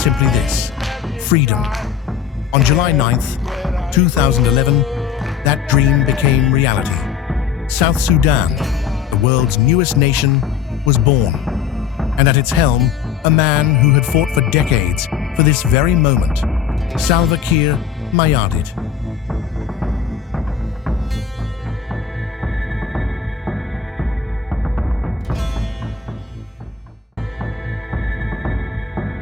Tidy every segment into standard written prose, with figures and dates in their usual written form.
simply this: freedom. On July 9th, 2011, that dream became reality. South Sudan, the world's newest nation, was born. And at its helm, a man who had fought for decades for this very moment, Salva Kiir Mayardit.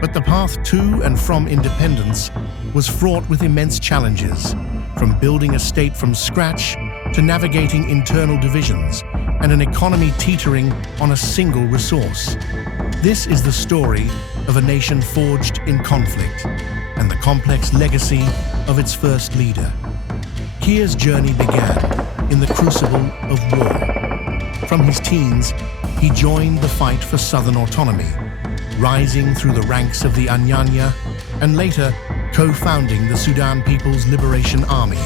But the path to and from independence was fraught with immense challenges, from building a state from scratch to navigating internal divisions and an economy teetering on a single resource. This is the story of a nation forged in conflict and the complex legacy of its first leader. Kiir's journey began in the crucible of war. From his teens, he joined the fight for southern autonomy, rising through the ranks of the Anyanya and later co-founding the Sudan People's Liberation Army,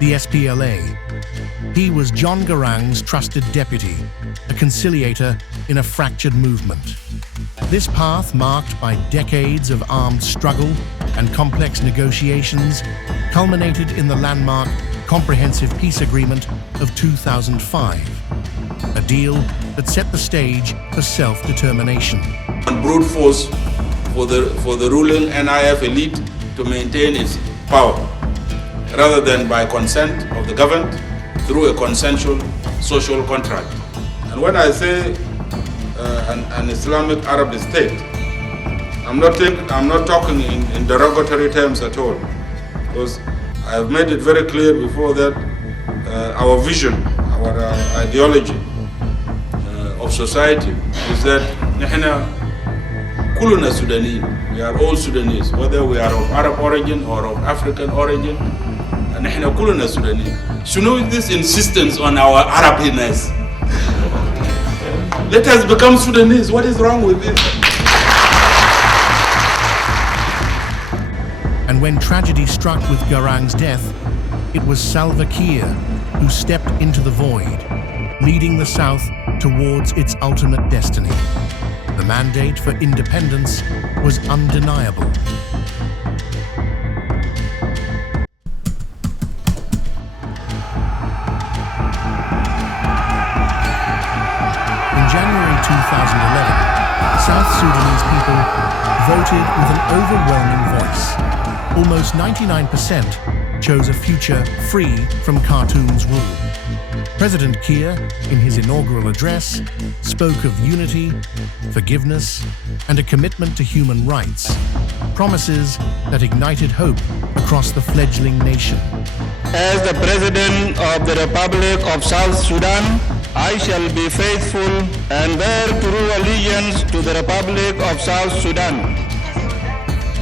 the SPLA. He was John Garang's trusted deputy, a conciliator in a fractured movement. This path, marked by decades of armed struggle and complex negotiations, culminated in the landmark Comprehensive Peace Agreement of 2005, a deal that set the stage for self-determination. Brute force for the ruling NIF elite to maintain its power, rather than by consent of the governed through a consensual social contract. And when I say an Islamic Arab state, I'm not talking in derogatory terms at all, because I have made it very clear before that our vision, our ideology of society is that كلنا Sudanese. We are all Sudanese, whether we are of Arab origin or of African origin. نحن كلنا Sudanese. So know this insistence on our Arabness. Let us become Sudanese. What is wrong with this? And when tragedy struck with Garang's death, it was Salva Kiir who stepped into the void, leading the South towards its ultimate destiny. The mandate for independence was undeniable. In January 2011, South Sudanese people voted with an overwhelming voice. Almost 99% chose a future free from Khartoum's rule. President Kiir, in his inaugural address, spoke of unity, forgiveness, and a commitment to human rights, promises that ignited hope across the fledgling nation. As the President of the Republic of South Sudan, I shall be faithful and bear true allegiance to the Republic of South Sudan.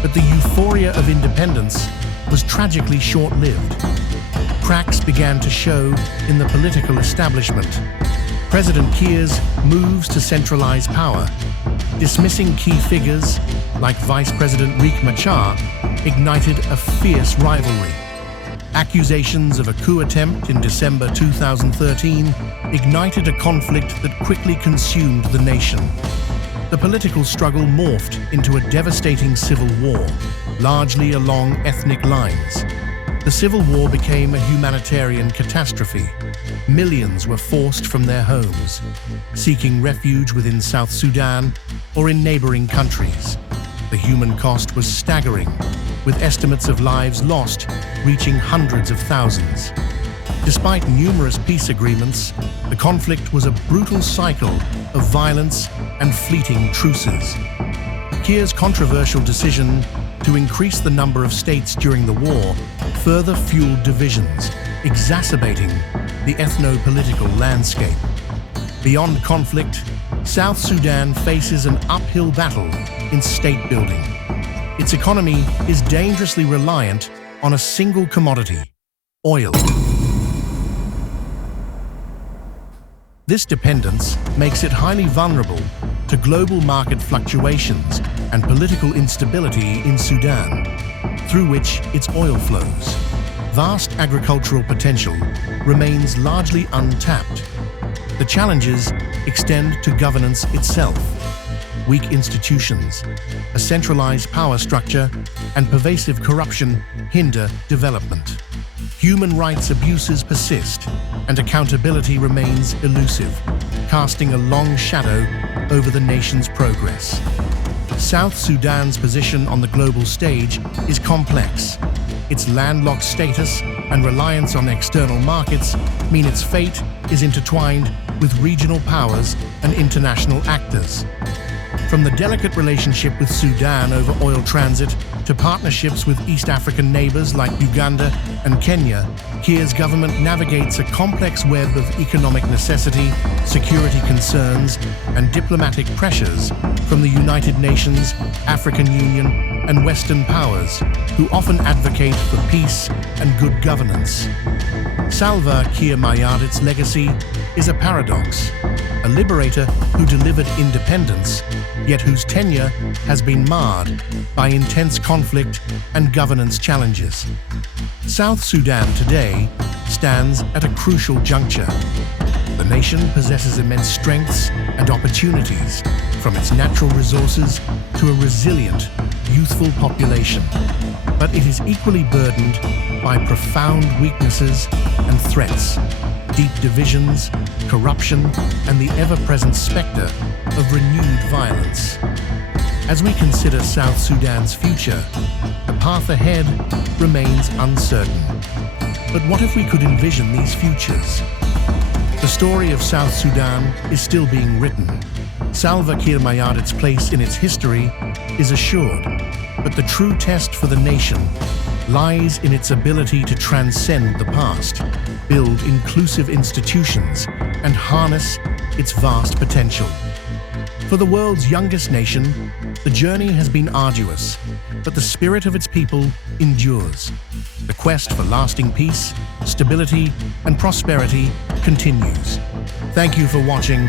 But the euphoria of independence was tragically short-lived. Cracks began to show in the political establishment. President Kiir's moves to centralize power, dismissing key figures like Vice President Riek Machar, ignited a fierce rivalry. Accusations of a coup attempt in December 2013 ignited a conflict that quickly consumed the nation. The political struggle morphed into a devastating civil war, largely along ethnic lines. The civil war became a humanitarian catastrophe. Millions were forced from their homes, seeking refuge within South Sudan or in neighboring countries. The human cost was staggering, with estimates of lives lost reaching hundreds of thousands. Despite numerous peace agreements, the conflict was a brutal cycle of violence and fleeting truces. Kiir's controversial decision to increase the number of states during the war further fueled divisions, exacerbating the ethno-political landscape. Beyond conflict, South Sudan faces an uphill battle in state building. Its economy is dangerously reliant on a single commodity: oil. This dependence makes it highly vulnerable to global market fluctuations and political instability in Sudan, through which its oil flows. Vast agricultural potential remains largely untapped. The challenges extend to governance itself. Weak institutions, a centralized power structure, and pervasive corruption hinder development. Human rights abuses persist, and accountability remains elusive, casting a long shadow over the nation's progress. South Sudan's position on the global stage is complex. Its landlocked status and reliance on external markets mean its fate is intertwined with regional powers and international actors. From the delicate relationship with Sudan over oil transit to partnerships with East African neighbors like Uganda and Kenya, Kiir's government navigates a complex web of economic necessity, security concerns, and diplomatic pressures from the United Nations, African Union, and Western powers, who often advocate for peace and good governance. Salva Kiir Mayardit's legacy is a paradox, a liberator who delivered independence, yet whose tenure has been marred by intense conflict and governance challenges. South Sudan today stands at a crucial juncture. The nation possesses immense strengths and opportunities, from its natural resources to a resilient, youthful population. But it is equally burdened by profound weaknesses and threats, deep divisions, corruption, and the ever-present specter of renewed violence. As we consider South Sudan's future, the path ahead remains uncertain. But what if we could envision these futures? The story of South Sudan is still being written. Salva Kiir Mayardit's place in its history is assured, but the true test for the nation lies in its ability to transcend the past, build inclusive institutions, and harness its vast potential. For the world's youngest nation, the journey has been arduous, but the spirit of its people endures. The quest for lasting peace, stability, and prosperity continues. Thank you for watching,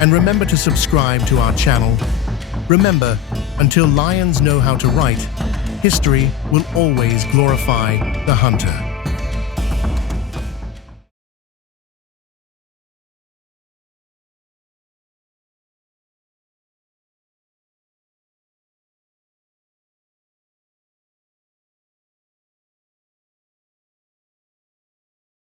and remember to subscribe to our channel. Remember, until lions know how to write, history will always glorify the hunter.